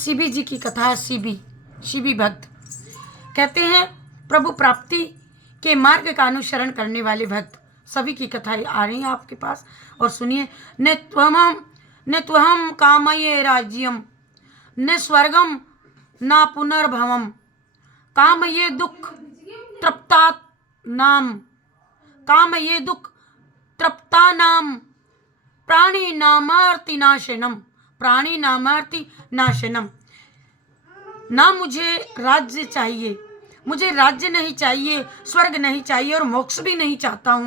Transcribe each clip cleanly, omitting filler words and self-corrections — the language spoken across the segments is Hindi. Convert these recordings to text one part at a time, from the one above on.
शिबी जी की कथा है। शिबी भक्त कहते हैं प्रभु प्राप्ति के मार्ग का अनुसरण करने वाले भक्त सभी की कथाएं आ रही हैं आपके पास और सुनिए। न त्वहम कामये राज्यम न स्वर्गम न पुनर्भवम कामये दुख तृप्ता नाम प्राणी नामार्ति नाशनम। ना मुझे राज्य चाहिए, मुझे राज्य नहीं चाहिए, स्वर्ग नहीं चाहिए और मोक्ष भी नहीं चाहता हूं।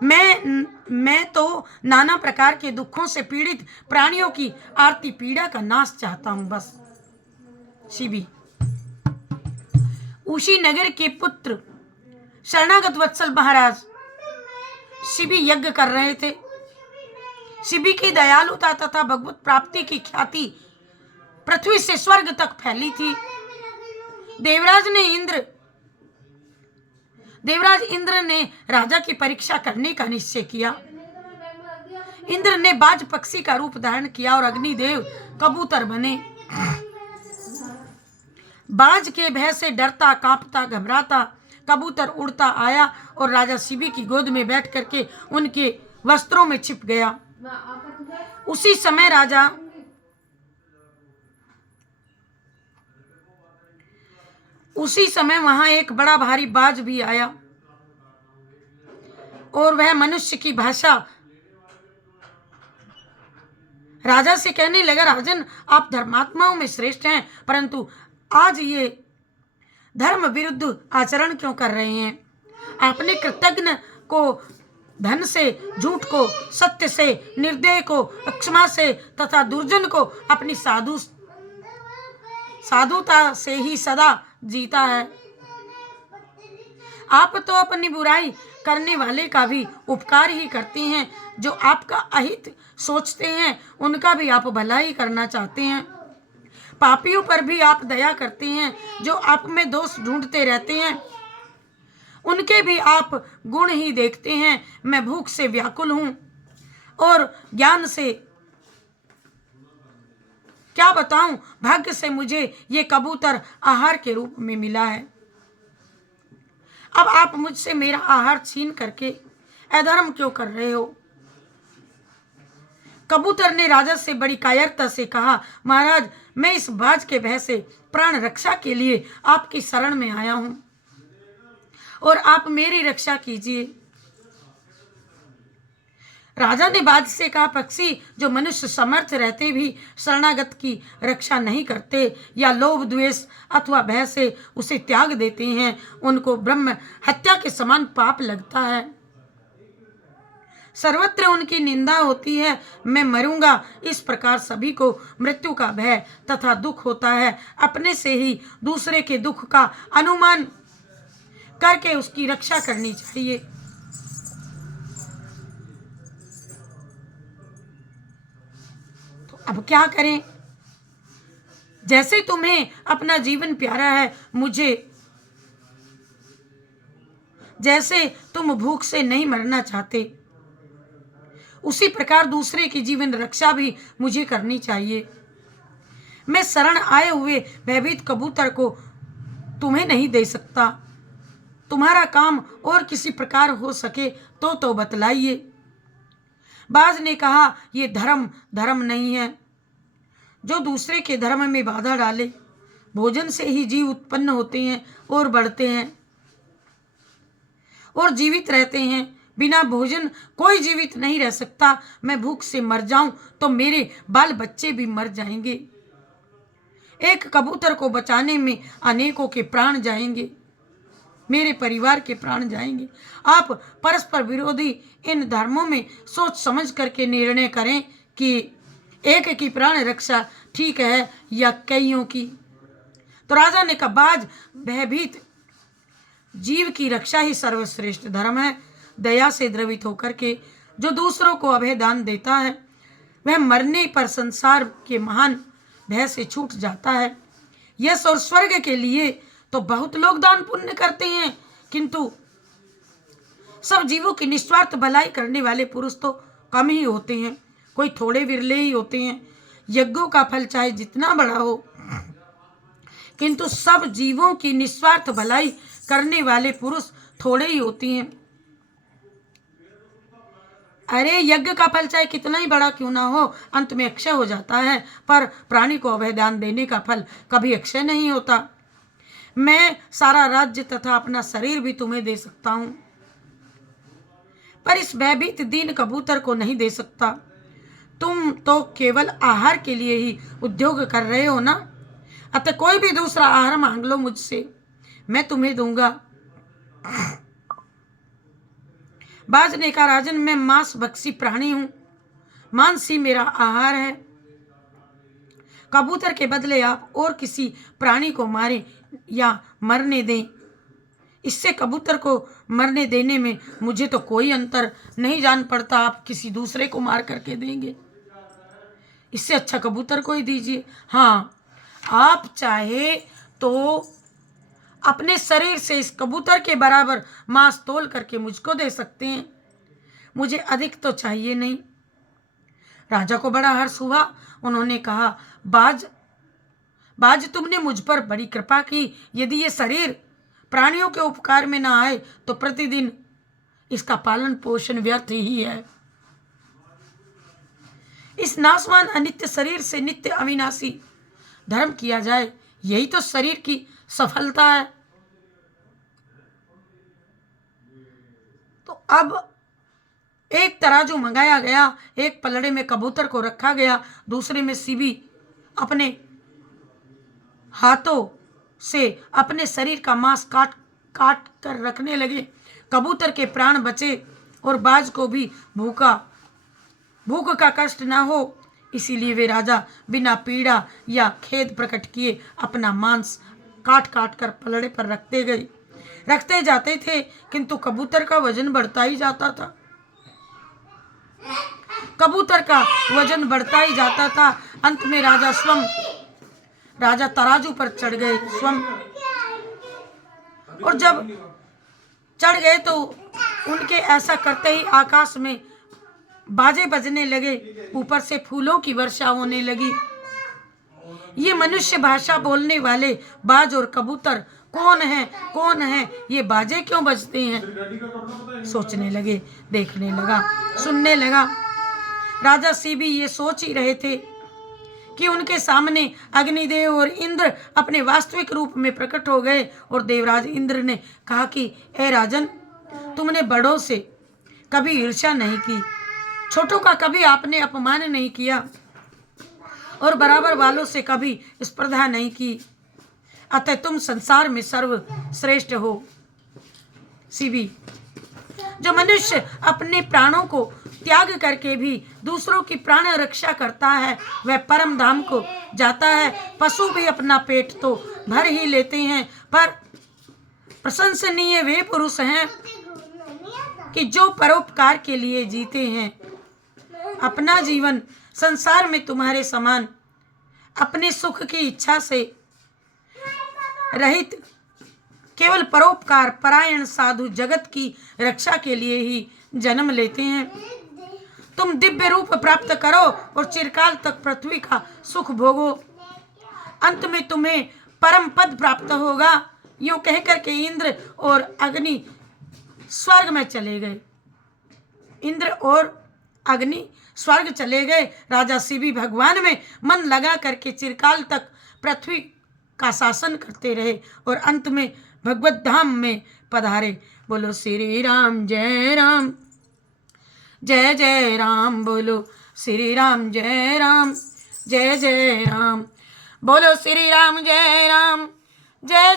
मैं तो नाना प्रकार के दुखों से पीड़ित प्राणियों की आर्ति पीड़ा का नाश चाहता हूं बस। शिबी उसी नगर के पुत्र शरणागत वत्सल महाराज शिबी यज्ञ कर रहे थे। शिबी की दयालुता तथा भगवत प्राप्ति की ख्याति पृथ्वी से स्वर्ग तक फैली थी। देवराज इंद्र ने राजा की परीक्षा करने का निश्चय किया। इंद्र ने बाज पक्षी का रूप धारण किया और अग्निदेव कबूतर बने। बाज के भय से डरता कांपता घबराता कबूतर उड़ता आया और राजा शिबी की गोद में बैठ करके उनके वस्त्रों में छिप गया। उसी समय वहां एक बड़ा भारी बाज भी आया और वह मनुष्य की भाषा राजा से कहने लगा, राजन आप धर्मात्माओं में श्रेष्ठ हैं, परंतु आज ये धर्म विरुद्ध आचरण क्यों कर रहे हैं? आपने कृतज्ञ को धन से, झूठ को सत्य से, निर्दय को क्षमा से तथा दुर्जन को अपनी साधुता से ही सदा जीता है। आप तो अपनी बुराई करने वाले का भी उपकार ही करते हैं, जो आपका अहित सोचते हैं उनका भी आप भलाई करना चाहते हैं। पापियों पर भी आप दया करते हैं, जो आप में दोष ढूंढते रहते हैं उनके भी आप गुण ही देखते हैं। मैं भूख से व्याकुल हूं और ज्ञान से क्या बताऊं, भाग्य से मुझे ये कबूतर आहार के रूप में मिला है। अब आप मुझसे मेरा आहार छीन करके अधर्म क्यों कर रहे हो? कबूतर ने राजा से बड़ी कायरता से कहा, महाराज मैं इस बाज के भय से प्राण रक्षा के लिए आपकी शरण में आया हूं और आप मेरी रक्षा कीजिए। राजा ने बाज से कहा, पक्षी जो मनुष्य समर्थ रहते भी शरणागत की रक्षा नहीं करते या लोभ द्वेष अथवा भय से उसे त्याग देते हैं, उनको ब्रह्म हत्या के समान पाप लगता है। सर्वत्र उनकी निंदा होती है। मैं मरूंगा, इस प्रकार सभी को मृत्यु का भय तथा दुख होता है। अपने से ही दूसरे के दुख का अनुमान करके उसकी रक्षा करनी चाहिए। तो अब क्या करें? जैसे तुम्हें अपना जीवन प्यारा है, जैसे तुम भूख से नहीं मरना चाहते, उसी प्रकार दूसरे की जीवन रक्षा भी मुझे करनी चाहिए। मैं शरण आए हुए भयभीत कबूतर को तुम्हें नहीं दे सकता। तुम्हारा काम और किसी प्रकार हो सके तो बतलाइए। बाज ने कहा, ये धर्म नहीं है जो दूसरे के धर्म में बाधा डाले। भोजन से ही जीव उत्पन्न होते हैं और बढ़ते हैं और जीवित रहते हैं। बिना भोजन कोई जीवित नहीं रह सकता। मैं भूख से मर जाऊं तो मेरे बाल बच्चे भी मर जाएंगे। एक कबूतर को बचाने में अनेकों के प्राण जाएंगे, मेरे परिवार के प्राण जाएंगे। आप परस्पर विरोधी इन धर्मों में सोच समझ करके निर्णय करें कि एक की प्राण रक्षा ठीक है या कईयों की। तो राजा ने कहा, बाज भयभीत जीव की रक्षा ही सर्वश्रेष्ठ धर्म है। दया से द्रवित होकर के जो दूसरों को अभय दान देता है, वह मरने पर संसार के महान भय से छूट जाता है। यश और स्वर्ग के लिए तो बहुत लोग दान पुण्य करते हैं, किंतु सब जीवों की निस्वार्थ भलाई करने वाले पुरुष तो कम ही होते हैं, कोई थोड़े विरले ही होते हैं। यज्ञों का फल चाहे जितना बड़ा हो, किंतु सब जीवों की निस्वार्थ भलाई करने वाले पुरुष थोड़े ही होते हैं। अरे यज्ञ का फल चाहे कितना ही बड़ा क्यों ना हो, अंत में अक्षय हो जाता है, पर प्राणी को अभय दान देने का फल कभी अक्षय नहीं होता। मैं सारा राज्य तथा अपना शरीर भी तुम्हें दे सकता हूं, पर इस भयभीत दीन कबूतर को नहीं दे सकता। तुम तो केवल आहार के लिए ही उद्योग कर रहे हो ना, अतः कोई भी दूसरा आहार मांग लो मुझसे, मैं तुम्हें दूंगा। बाज ने कहा, राजन मैं मांस भक्षी प्राणी हूं, मांस ही मेरा आहार है। कबूतर के बदले आप और किसी प्राणी को मारें या मरने दें, इससे कबूतर को मरने देने में मुझे तो कोई अंतर नहीं जान पड़ता। आप किसी दूसरे को मार करके देंगे, इससे अच्छा कबूतर को ही दीजिए। हाँ, आप चाहे तो अपने शरीर से इस कबूतर के बराबर मांस तोल करके मुझको दे सकते हैं, मुझे अधिक तो चाहिए नहीं। राजा को बड़ा हर्ष हुआ। उन्होंने कहा, बाज तुमने मुझ पर बड़ी कृपा की। यदि ये शरीर प्राणियों के उपकार में ना आए तो प्रतिदिन इसका पालन पोषण व्यर्थ ही है। इस नाशवान अनित्य शरीर से नित्य अविनाशी धर्म किया जाए, यही तो शरीर की सफलता है। तो अब एक तराजू मंगाया गया, एक पलड़े में कबूतर को रखा गया, दूसरे में सीबी अपने हाथों से अपने शरीर का मांस काट काट कर रखने लगे। कबूतर के प्राण बचे और बाज को भी भूख का कष्ट ना हो, इसीलिए वे राजा बिना पीड़ा या खेद प्रकट किए अपना मांस काट काट कर पलड़े पर रखते जाते थे, किंतु कबूतर का वजन बढ़ता ही जाता था। कबूतर का वजन बढ़ता ही जाता था। अंत में राजा तराजू पर चढ़ गए स्वयं, और जब चढ़ गए तो उनके ऐसा करते ही आकाश में बाजे बजने लगे, ऊपर से फूलों की वर्षा होने लगी। ये मनुष्य भाषा बोलने वाले बाज और कबूतर कौन है, ये बाजे क्यों बजते हैं? सोचने लगे, देखने लगा, सुनने लगा। राजा सीबी ये सोच ही रहे थे कि उनके सामने अग्निदेव और इंद्र अपने वास्तविक रूप में प्रकट हो गए, और देवराज इंद्र ने कहा कि ए राजन, तुमने बड़ों से कभी ईर्ष्या नहीं की, छोटों का कभी आपने अपमान नहीं किया, और बराबर वालों से कभी स्पर्धा नहीं की, अतः तुम संसार में सर्वश्रेष्ठ हो। सीबी, जो मनुष्य अपने प्राणों को त्याग करके भी दूसरों की प्राण रक्षा करता है, वह परम धाम को जाता है। पशु भी अपना पेट तो भर ही लेते हैं, पर प्रशंसनीय वे पुरुष हैं कि जो परोपकार के लिए जीते हैं। अपना जीवन संसार में तुम्हारे समान अपने सुख की इच्छा से रहित केवल परोपकार परायण साधु जगत की रक्षा के लिए ही जन्म लेते हैं। तुम दिव्य रूप प्राप्त करो और चिरकाल तक पृथ्वी का सुख भोगो, अंत में तुम्हें परम पद प्राप्त होगा। यूं कहकर के इंद्र और अग्नि स्वर्ग में चले गए। इंद्र और अग्नि स्वर्ग चले गए। राजा सीबी भगवान में मन लगा करके चिरकाल तक पृथ्वी का शासन करते रहे और अंत में भगवत धाम में पधारे। बोलो श्री राम जय राम, जय जय राम। बोलो श्री राम जय राम, जय जय राम। बोलो श्री राम जय राम, जय